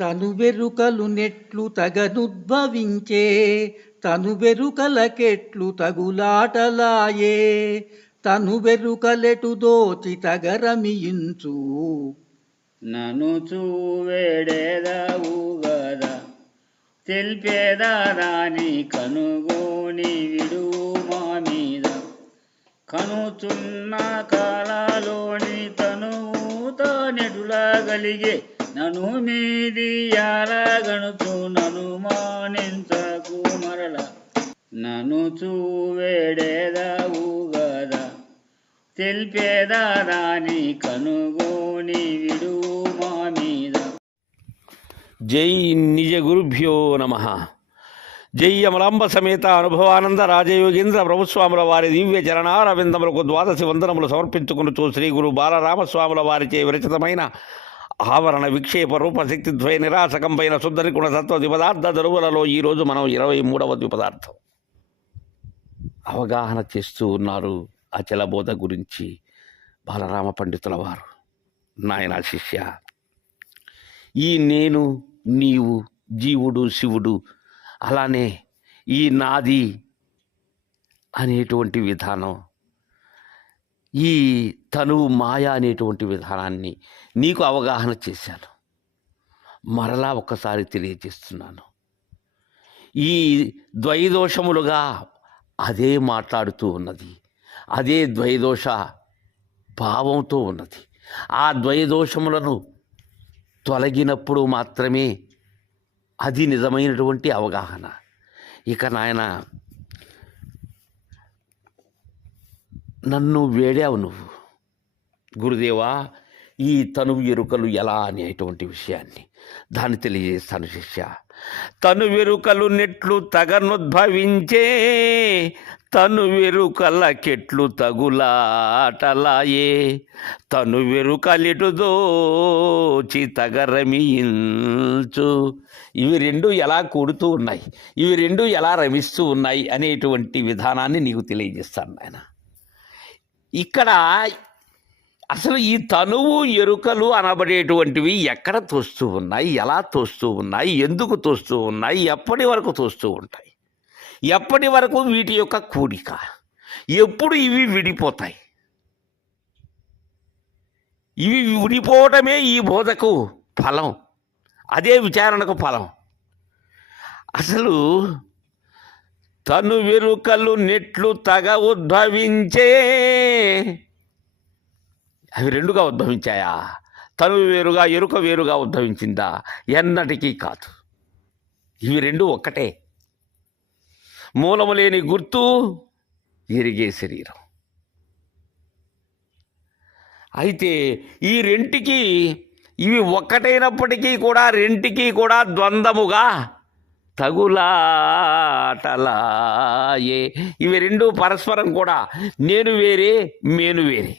తను వెరుకలు నెట్లు తగనుద్భవించే తను వెరుకలకెట్లు తగులాటలాయే. తను వెరుకలెటు దోచి తగరమియించు. నను చూవేడేదావు గదా తెలిపేదా కనుగోని విడు మా మీద. కనుచున్న కాలాలోని తను నెడులా నను మీది గణుతూ నను మానించకు మరల. నను చూవేడేదావు గదా తెలిపేదా కనుగోని విడు మా మీద. జై నిజ గురుభ్యో నమ. జై అమలాంబ సమేత అనుభవానంద రాజయోగేంద్ర ప్రభుస్వాముల వారి దివ్య చరణారవిందములకు ద్వాదశి వందనములు సమర్పించుకునుచు శ్రీ గురు బాలరామస్వాముల వారిచే విరచితమైన ఆవరణ విక్షేప రూపశక్తి ద్వయ నిరాశకంపైన పైన గుణ గుణతత్వ ద్విపదార్థ దరువులలో ఈరోజు మనం ఇరవై మూడవ ద్విపదార్థం. అవగాహన చేస్తూ ఉన్నారు అచలబోధ గురించి బాలరామ పండితుల వారు. నాయన శిష్య ఈ నేను నీవు జీవుడు శివుడు అలానే ఈ నాది అనేటువంటి విధానం ఈ తనువు మాయ అనేటువంటి విధానాన్ని నీకు అవగాహన చేశాను. మరలా ఒక్కసారి తెలియజేస్తున్నాను. ఈ ద్వైదోషములుగా అదే మాట్లాడుతూ ఉన్నది. అదే ద్వైదోష భావంతో ఉన్నది. ఆ ద్వైదోషములను తొలగినప్పుడు మాత్రమే అది నిజమైనటువంటి అవగాహన. ఇక నాయన నన్ను వేడావు నువ్వు. గురుదేవా ఈ తనువు ఎరుకలు ఎలా అనేటువంటి విషయాన్ని దాన్ని తెలియజేస్తాను శిష్య. తను వెరుకలు నెట్లు తగనుద్భవించే తను వెరుకల కెట్లు తగులాటలాయే. తను వెరుకలిటు దోచి తగరమించు ఇవి రెండు ఎలా కూడుతూ ఉన్నాయి? ఇవి రెండు ఎలా రమిస్తూ ఉన్నాయి? అనేటువంటి విధానాన్ని నీకు తెలియజేస్తాను నాయన. ఇక్కడ అసలు ఈ తనువు ఎరుకలు అనబడేటువంటివి ఎక్కడ తోస్తూ ఉన్నాయి? ఎలా తోస్తూ ఉన్నాయి? ఎందుకు తోస్తూ ఉన్నాయి? ఎప్పటి వరకు తోస్తూ ఉంటాయి? ఎప్పటి వరకు వీటి యొక్క కూడిక? ఎప్పుడు ఇవి విడిపోతాయి? ఇవి విడిపోవటమే ఈ బోధకు ఫలం. అదే విచారణకు ఫలం. అసలు తను వెరుకలు నెట్లు తగ ఉద్భవించే. అవి రెండుగా ఉద్భవించాయా? తను వేరుగా ఎరుక వేరుగా ఉద్భవించిందా? ఎన్నటికీ కాదు. ఇవి రెండు ఒక్కటే. మూలము లేని గుర్తు ఎరిగే శరీరం. అయితే ఈ రెంటికి ఇవి ఒక్కటైనప్పటికీ కూడా రెంటికి కూడా ద్వంద్వముగా తగులాటలాయే. ఇవి రెండు పరస్పరం కూడా నేను వేరే మేను వేరే.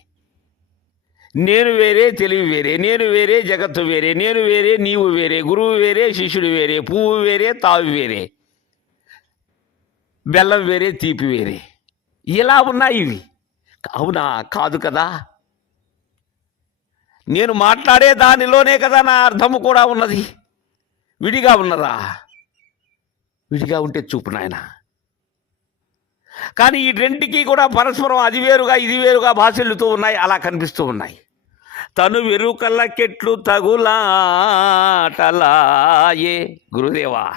నేను వేరే తెలివి వేరే. నేను వేరే జగత్తు వేరే. నేను వేరే నీవు వేరే. గురువు వేరే శిష్యుడు వేరే. పువ్వు వేరే తావి వేరే. బెల్లం వేరే తీపి వేరే. ఇలా ఉన్నాయి ఇవి. అవునా? కాదు కదా. నేను మాట్లాడే దానిలోనే కదా నా అర్థము కూడా ఉన్నది. విడిగా ఉన్నదా? విడిగా ఉంటే చూపు నాయన. కానీ ఈ రెంటికి కూడా పరస్పరం అది వేరుగా ఇది వేరుగా భాషలుతూ ఉన్నాయి అలా కనిపిస్తూ ఉన్నాయి. తను వెరుకల్లకెట్లు తగులాటలాయే గురుదేవా.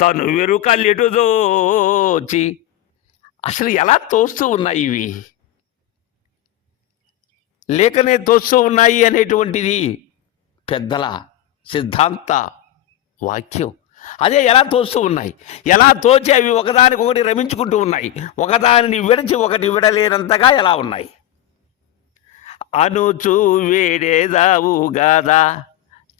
తను వెరుకల్లెటుదోచి అసలు ఎలా తోస్తూ ఉన్నాయి ఇవి? లేకనే తోస్తూ ఉన్నాయి అనేటువంటిది పెద్దల సిద్ధాంత వాక్యం. అదే ఎలా తోస్తూ ఉన్నాయి? ఎలా తోచి అవి ఒకదానికొకటి రమించుకుంటూ ఉన్నాయి? ఒకదానిని విడిచి ఒకటి విడలేనంతగా ఎలా ఉన్నాయి? అనుచూ వేడేదావు గాదా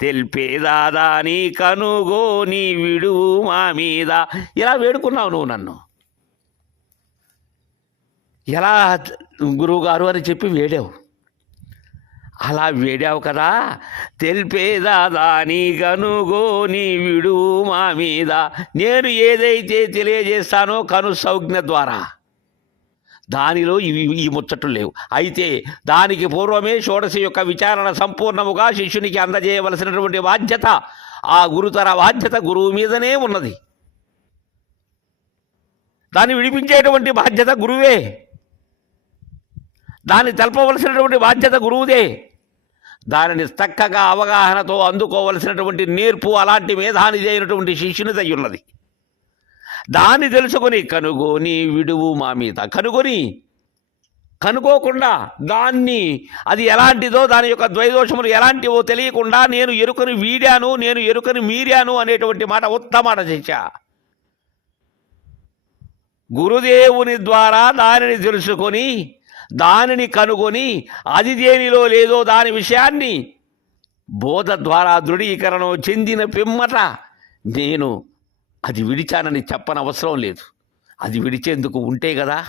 తెలిపేదాదా నీ కనుగో నీ విడువు మా మీద. ఇలా వేడుకున్నావు నువ్వు నన్ను? ఎలా గురువుగారు అని చెప్పి వేడావు. అలా వేడావు కదా. తెలిపేదాదా నీ కనుగోని విడు మా మీద. నేను ఏదైతే తెలియజేస్తానో కను సంజ్ఞ ద్వారా. దానిలో ఇవి ఈ ముచ్చట్లు లేవు. అయితే దానికి పూర్వమే షోడశి యొక్క విచారణ సంపూర్ణముగా శిష్యునికి అందజేయవలసినటువంటి బాధ్యత ఆ గురుతర బాధ్యత గురువు మీదనే ఉన్నది. దాన్ని విడిపించేటువంటి బాధ్యత గురువే. దాన్ని తెలపవలసినటువంటి బాధ్యత గురువుదే. దానిని చక్కగా అవగాహనతో అందుకోవలసినటువంటి నేర్పు అలాంటి మేధానిది అయినటువంటి శిష్యునిదై ఉన్నది దాన్ని తెలుసుకొని కనుగొని విడువు మా మీద. కనుగొని కనుకోకుండా దాన్ని అది ఎలాంటిదో దాని యొక్క ద్వైదోషములు ఎలాంటివో తెలియకుండా నేను ఎరుకని వీడాను నేను ఎరుకని మీరాను అనేటువంటి మాట ఉత్తమాట శిక్ష గురుదేవుని ద్వారా దానిని తెలుసుకొని దానిని కనుగొని అది దేనిలో లేదో దాని విషయాన్ని బోధ ద్వారా దృఢీకరణ చెందిన పిమ్మట నేను అది విడిచానని చెప్పనవసరం లేదు. అది విడిచేందుకు ఉంటే కదా?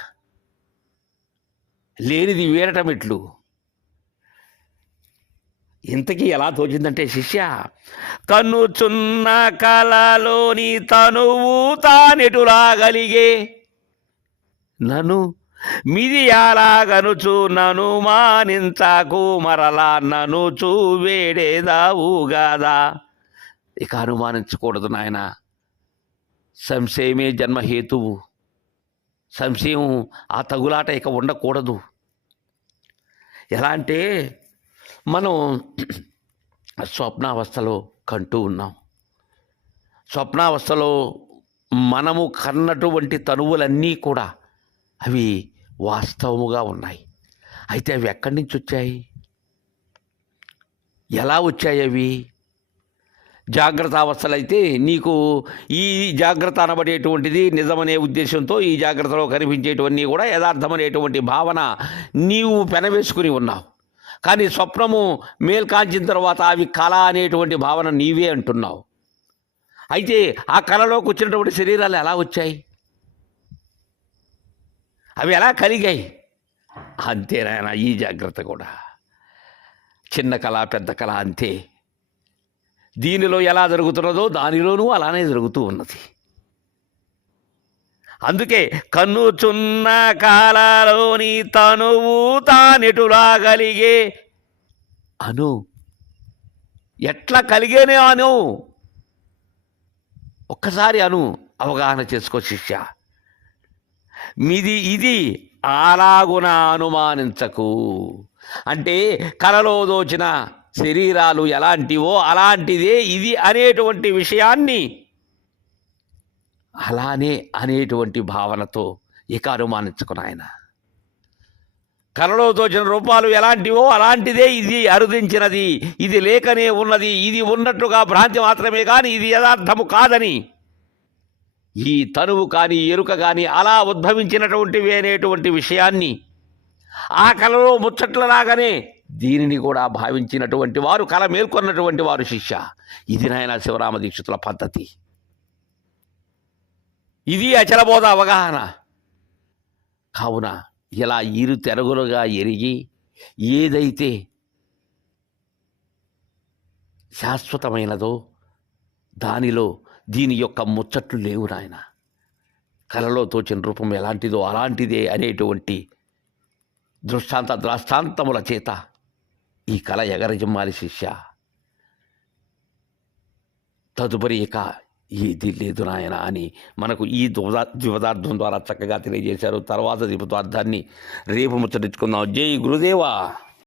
లేనిది వీడటం ఎట్లు ఇంతకీ ఎలా తోచిందంటే శిష్య కన్నుచున్న కలలోని తనువు తానెటులాగలిగే? నన్ను మిదియాలాగనుచు నను మానించకు మరలా ననుచు వేడేదావు గాదా. ఇక అనుమానించకూడదు నాయన. సంశయమే జన్మహేతువు. సంశయం ఆ తగులాట ఇక ఉండకూడదు. ఎలా అంటే మనం స్వప్నావస్థలో కంటూ ఉన్నాం. స్వప్నావస్థలో మనము కన్నటువంటి తనువులన్నీ కూడా అవి వాస్తవముగా ఉన్నాయి. అయితే అవి ఎక్కడి నుంచి వచ్చాయి? ఎలా వచ్చాయి అవి? జాగ్రత్త అవస్థలైతే నీకు ఈ జాగ్రత్త అనబడేటువంటిది నిజమనే ఉద్దేశంతో ఈ జాగ్రత్తలో కనిపించేటువన్నీ కూడా యథార్థమనేటువంటి భావన నీవు పెనవేసుకుని ఉన్నావు. కానీ స్వప్నము మేల్కాంచిన తర్వాత అవి కళ అనేటువంటి భావన నీవే అంటున్నావు. అయితే ఆ కళలోకి వచ్చినటువంటి శరీరాలు ఎలా వచ్చాయి? అవి ఎలా కలిగాయి? అంతేనాయన ఈ జాగ్రత్త కూడా. చిన్న కళ పెద్ద కళ అంతే. దీనిలో ఎలా జరుగుతున్నదో దానిలోనూ అలానే జరుగుతూ ఉన్నది. అందుకే కన్నుచున్న కాలలోని తనువు తానెటులాగలిగే అను. ఎట్లా కలిగేనే అను? ఒక్కసారి అను అవగాహన చేసుకో శిష్య. మిది ఇది అలాగున అనుమానించకు. అంటే కలలో దోచిన శరీరాలు ఎలాంటివో అలాంటిదే ఇది అనేటువంటి విషయాన్ని అలానే అనేటువంటి భావనతో ఇక అనుమానించుకుని ఆయన కలలో తోచిన రూపాలు ఎలాంటివో అలాంటిదే ఇది అరుదించినది ఇది లేకనే ఉన్నది ఇది ఉన్నట్టుగా భ్రాంతి మాత్రమే కానీ ఇది యథార్థము కాదని ఈ తనువు కానీ ఎరుక కానీ అలా ఉద్భవించినటువంటివి అనేటువంటి విషయాన్ని ఆ కళలో ముచ్చట్లలాగానే దీనిని కూడా భావించినటువంటి వారు కళ మేల్కొన్నటువంటి వారు శిష్య. ఇది నాయన శివరామ దీక్షితుల పద్ధతి. ఇది అచలబోధ అవగాహన. కావున ఇలా ఇరు తెరుగులుగా ఎరిగి ఏదైతే శాశ్వతమైనదో దానిలో దీని యొక్క ముచ్చట్లు లేవు నాయన. కలలో తోచిన రూపం ఎలాంటిదో అలాంటిదే అనేటువంటి దృష్టాంత ద్రాష్టాంతముల చేత ఈ కళ ఎగరజిమ్మాలి శిష్య. తదుపరి ఇక ఏది లేదు నాయన అని మనకు ఈ ద్వదా ద్విపదార్థం ద్వారా చక్కగా తెలియజేశారు. తర్వాత ద్విపదార్థాన్ని రేపు ముచ్చటించుకుందాం. జై గురుదేవా!